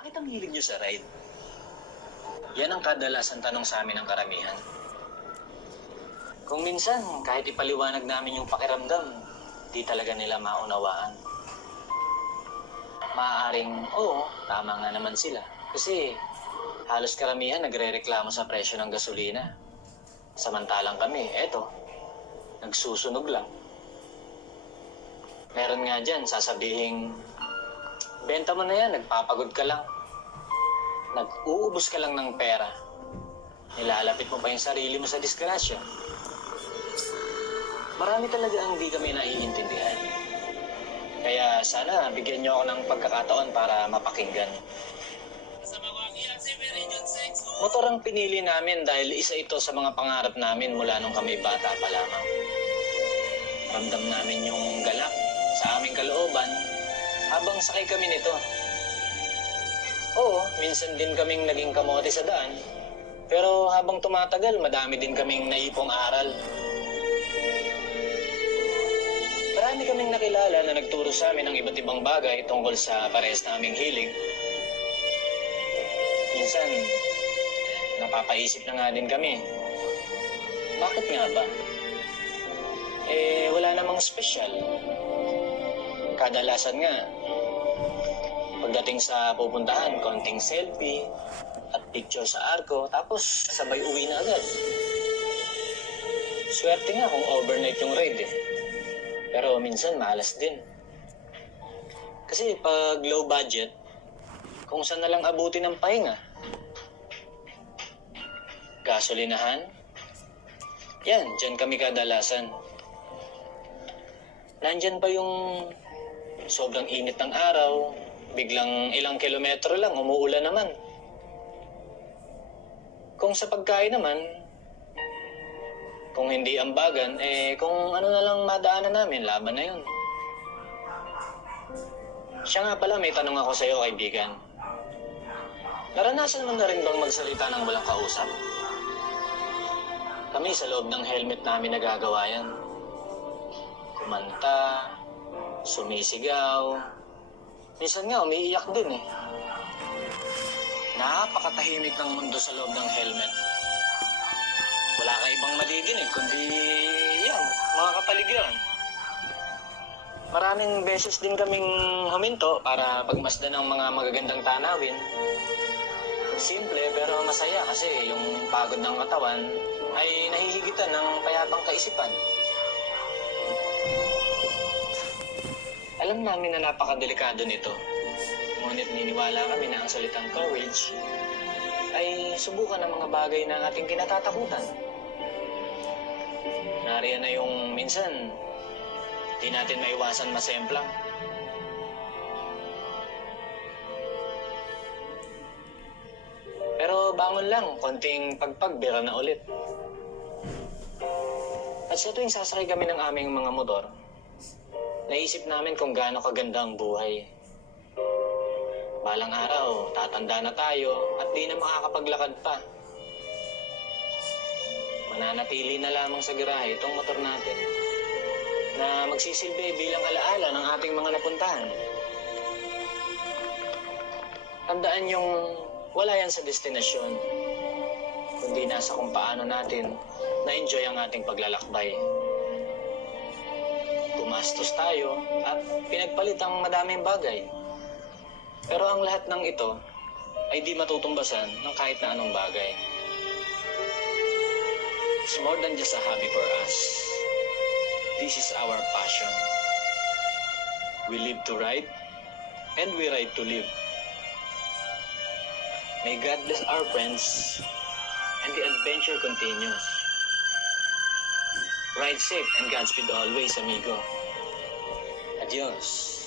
Bakit ang hilig niyo sa ride? Yan ang kadalasan tanong sa amin ng karamihan. Kung minsan, kahit ipaliwanag namin yung pakiramdam, di talaga nila maunawaan. Maaaring, oo, tama nga naman sila. Kasi halos karamihan nagre-reklamo sa presyo ng gasolina. Samantalang kami, eto, nagsusunog lang. Meron nga dyan, sasabihing, benta mo na yan, nagpapagod ka lang. Nag-uubos ka lang ng pera. Nilalapit mo pa yung sarili mo sa disgrasya. Marami talaga ang di kami naiintindihan. Kaya sana bigyan niyo ako ng pagkakataon para mapakinggan. Motor ang pinili namin dahil isa ito sa mga pangarap namin mula nung kami bata pa lamang. Ramdam namin yung galak sa aming kalooban habang sakay kami nito. Oo, minsan din kaming naging kamote sa daan, pero habang tumatagal, madami din kaming naipong aral. Marami kaming nakilala na nagturo sa amin ng iba't ibang bagay tungkol sa parehas naming hilig. Minsan, napapaisip na nga din kami, bakit nga ba? Wala namang espesyal. Kadalasan nga, pagdating sa pupuntahan, konting selfie at picture sa arko, tapos sabay uwi na agad. Swerte nga kung overnight yung ride eh. Pero minsan malas din. Kasi pag low budget, kung saan na lang abutin ng pahinga. Gasolinahan? Yan, dyan kami kadalasan. Nandyan pa yung sobrang init ng araw, biglang ilang kilometro lang, umuulan naman. Kung sa pagkain naman, kung hindi ambagan, kung ano na lang madaanan namin, laban na yun. Siya nga pala, may tanong ako sa'yo, kaibigan. Naranasan mo na rin bang magsalita ng walang kausap? Kami sa loob ng helmet namin nagagawa yan. Kumanta, sumisigaw, minsan nga umiiyak din eh. Napakatahimik ng mundo sa loob ng helmet. Wala kang ibang madidinig kundi yan, mga kapaligiran. Maraming beses din kaming huminto para pagmasdan ng mga magagandang tanawin. Simple pero masaya kasi yung pagod ng katawan ay nahihigitan ng payapang kaisipan. Alam namin na napakadelikado nito. Ngunit niniwala kami na ang salitang courage ay subukan ng mga bagay na ating kinatatakutan. Nariyan na yung minsan, di natin maiwasan masemplang. Pero bangon lang, konting pagpagbira na ulit. At sa tuwing sasakay kami ng aming mga motor, naisip namin kung gaano kaganda ang buhay. Balang araw, tatanda na tayo at di na makakapaglakad pa. Mananatili na lamang sa garahe itong motor natin na magsisilbi bilang alaala ng ating mga napuntahan. Tandaan yung wala yan sa destinasyon, kundi nasa kung paano natin na-enjoy ang ating paglalakbay. Tumastos tayo at pinagpalit ang madaming bagay. Pero ang lahat ng ito ay di matutumbasan ng kahit na anong bagay. It's more than just a hobby for us. This is our passion. We live to ride, and we ride to live. May God bless our friends, and the adventure continues. Ride safe and Godspeed always, amigo. Adios.